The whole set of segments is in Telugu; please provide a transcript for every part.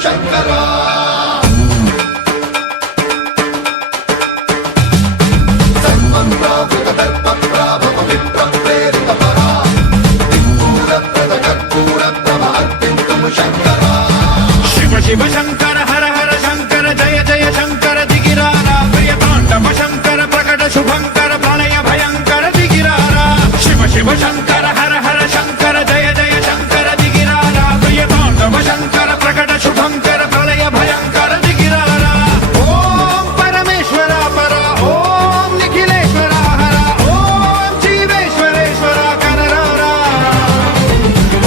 శంకరా సర్వం ప్రావృత దర్ప ప్రాభవ విప్ర ప్రేరిత పరా దిక్పూర ప్రద కర్పూర ప్రభ అర్పింతుము శంకరా శివ శివ శంకర హర హర శంకర జయ జయ శంకర దిగిరారా ప్రియ తాండవ శంకర ప్రకట శుభంకర ప్రళయ భయంకర దిగిరారా శివ శివ శంకర హర హర శంకర జయ జయ శంకర దిగిరారా ప్రియ తాండవ శంకర ప్రకట శుభంకర ప్రళయ భయంకర దిగిరారా ఓం పరమేశ్వర పర ఓం నిఖిలేశ్వర హర ఓం జీవేశ్వరేశ్వర కరరారా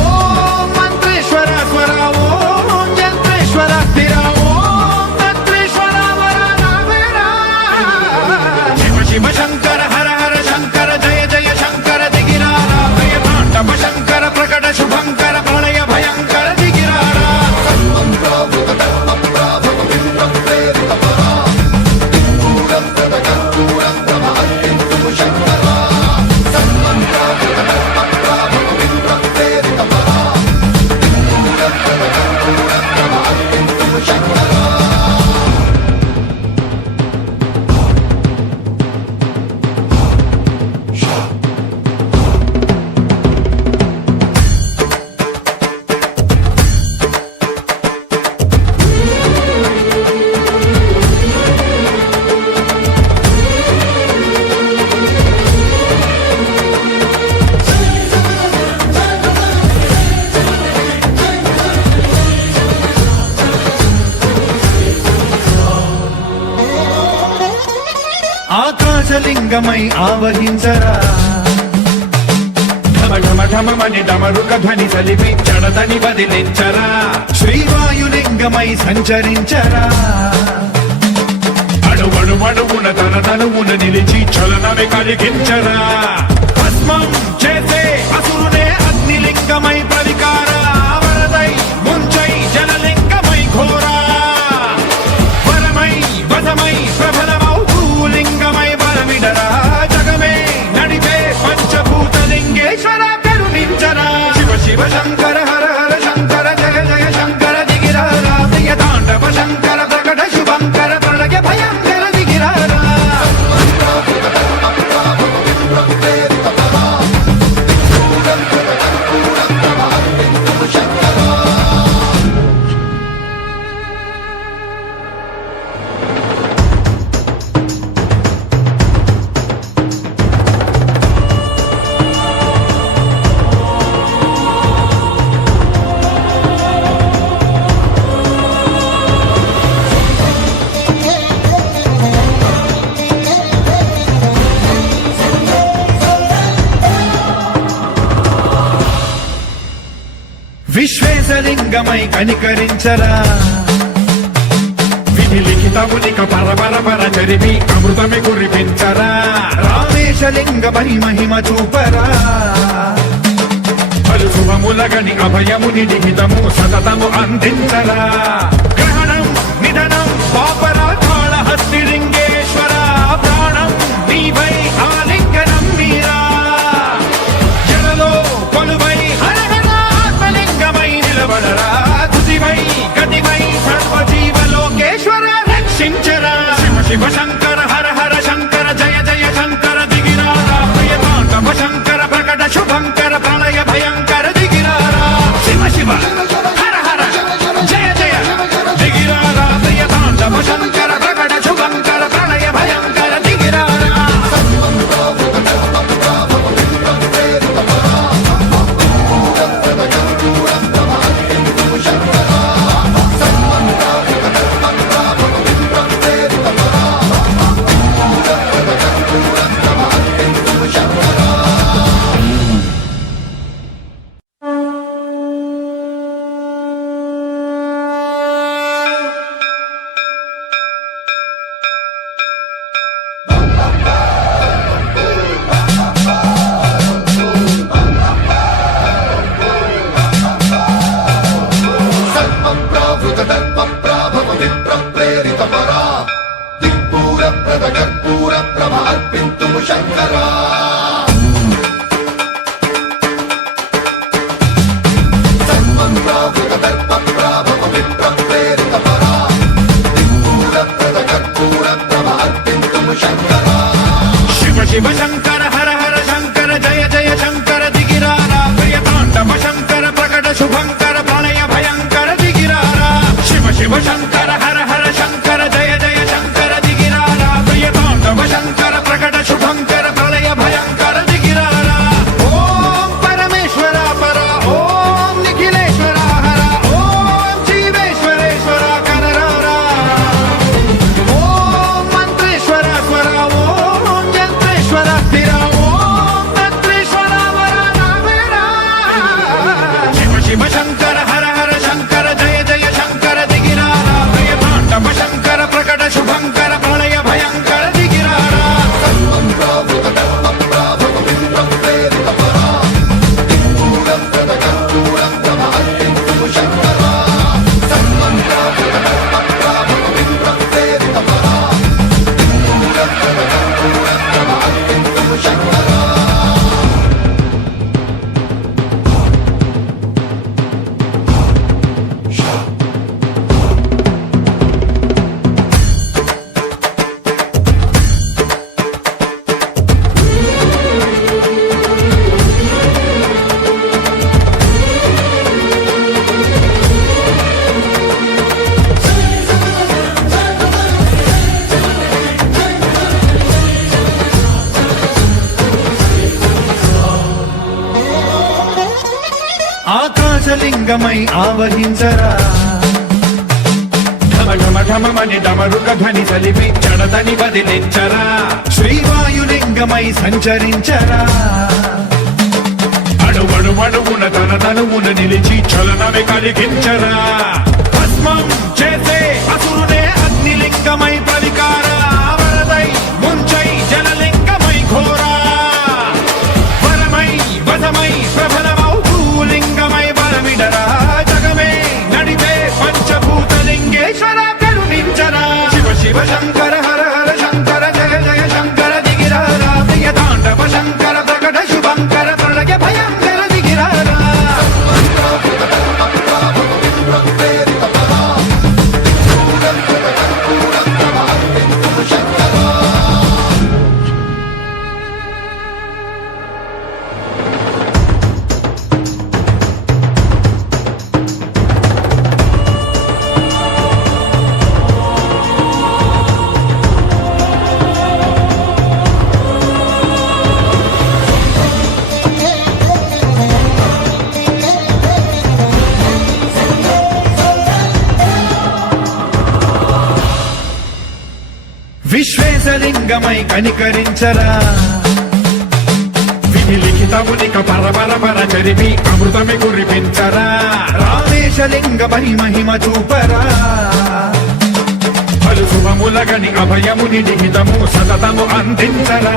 ఓం మంత్రేశ్వర స్వర ఓం యంత్రేశ్వర స్థిర ఓం తంత్రేశ్వర వర నామేరా శివ శివ శంకర హర హర శంకర జయ జయ శంకర దిగిరారా ప్రియ తాండవ శంకర ప్రకట శుభంకర ప్రళయ భయంకర దిగిరారా సర్వం ప్రావృత దర్ప ప్రాభవ విప్ర ప్రేరిత పరా దిక్పూర ప్రద కర్పూర ప్రభ అర్పింతుము శంకరా సర్వం ప్రావృత దర్ప ప్రాభవ విప్ర ప్రేరిత పరా దిక్పూర ప్రద కర్పూర ప్రభ అర్పింతుము శంకరా ఆకాశలింగమై ఆవహించరా ఢమ ఢమ ఢమమని డమరుక ధ్వని సలిపి చడదని వదిలించరా శ్రీవాయులింగమై సంచరించరా అడువడువడువున తన తనువున నిలిచి చలనమే కలిగించరా భస్మం చేసే అసురునే అగ్నిలింగమై ప్రవికారా వరదై ముంచై జలలింగమై ఘోరా వరమై వదమై ప్రబలమౌ భూలింగమై బలమిడరా జగమే నడిపే పంచభూతలింగేశ్వర కరుణించరా శివ శివ శంకర హర హర శంకర జయ జయ శంకర దిగిరారా ప్రియ తాండవ శంకర ప్రకట శుభంకర ప్రళయ భయంకర దిగిరారా విశ్వేశలింగమై కనికరించరా విధి లిఖితమునిక పరపర చరివి అమృతమి కురిపించరా రామేశలింగమై మహిమ చూపరా పలు శుభములగని అభయముని లిఖితము సతతము అందించరా గ్రహణం నిధనం పాపరాధాళ హస్తిలింగేశ్వర ప్రాణం నీవై ఆలింగనం మీరా జలలో కొలువై హర హర ఆత్మలింగమై నిలబడరా తుదివై గతివై సర్వజీవలోకేశ్వర రక్షించరా శివ శివ శంకర హర హర శంకర జయ జయ శంకర దిగిరారా ప్రియ తాండవ శంకర ప్రకట శుభంకర ప్రళయ భయంకర దిగిరారా శివ శివ హర హర జయ జయ దిగిరారా ప్రియ తాండవ శంకర ప్రకట శుభంకర ప్రళయ భయంకర దిగిరారా సర్వం ప్రావృత దర్ప ప్రాభవ విప్ర ప్రేరిత పరా దిక్పూర ప్రద కర్పూర ప్రభ అర్పింతుము శంకరా సర్వం ప్రావృత దర్ప ప్రాభవ విప్ర ప్రేరిత పరా దిక్పూర ప్రద కర్పూర ప్రభ అర్పింతుము శంకరా సర్వం ప్రావృత దర్ప ప్రాభవ విప్ర ప్రేరిత పరా దిక్పూర ప్రద కర్పూర ప్రభ అర్పింతుము శంకరా సర్వం ప్రావృత దర్ప ప్రాభవ విప్ర ప్రేరిత శంకర శివ శివ శంకర హర హర శంకర జయ జయ శంకర దిగిరారా ప్రియ తాండవ శంకర ప్రకట శుభంకర ప్రళయ భయంకర దిగిరారా శివ శివ శంకర హర హర శంకర జయ జయ శంకర దిగిరారా ప్రియ తాండవ శంకర ప్రకట శుభంకర ప్రళయ భయంకర దిగిరారా ఓం పరమేశ్వర పర ఓం నిఖిలేశ్వర హర ఓం జీవేశ్వరేశ్వర కనరారా ఓం మంత్రేశ్వర స్వర ఓం యంత్రేశ్వర స్థిర ఓం తంత్రేశ్వర వర నావేరా శివ శివ శంకర హర హర శంకర జయ జయ శంకర దిగిరారా ప్రియ తాండవ శంకర ప్రకట శుభంకర ప్రళయ భయంకర దిగిరారా సన్మంత్రావృత కర్మం ప్రాభవం ప్రేరిత పరా దిక్మూలం ప్రద కర్పూరం తమ అర్పించు శంకర సన్మంత్రావృత కర్మం ప్రాభవం ప్రేరిత పరా దిక్మూలం ప్రద కర్పూరం తమ అర్పించు శంకర ఆకాశలింగమై ఆవహించరా ఘమ ఘమ ఘమమని డమరుక ధ్వని సలిపి జడతని వదిలించరా శ్రీవాయులింగమై సంచరించరా అడుగడుగడుగున తన తనువున నిలిచి చలనమే కలిగించరా భస్మం చేసే అసురునే అగ్నిలింగమై ప్రవికార వరదై ముంచై జలలింగమై ఘోరా వరమై వశమై ప్రబలమౌ భూలింగమై బలమిడరా జగమే నడిపే పంచభూతలింగేశ్వర కరుణించరా శివ శివ శంకర హర హర శంకర జయ జయ శంకర దిగిరారా ప్రియ తాండవ శంకర ప్రకట శుభంకర ప్రళయ భయంకర దిగిరారా సన్మంత్రావృత కర్మం ప్రాభవం ప్రేరిత పరా దిక్మూలం ప్రద కర్పూరం తమ అర్పించు శంకర విశ్వేశలింగమై కనికరించరా విధి లిఖితమునిక పరపర పర చరిపి అమృతమి కురిపించరా రామేశలింగమై మహిమ చూపరా పలు శుభములగని అభయముని లిఖితము సతతము అందించరా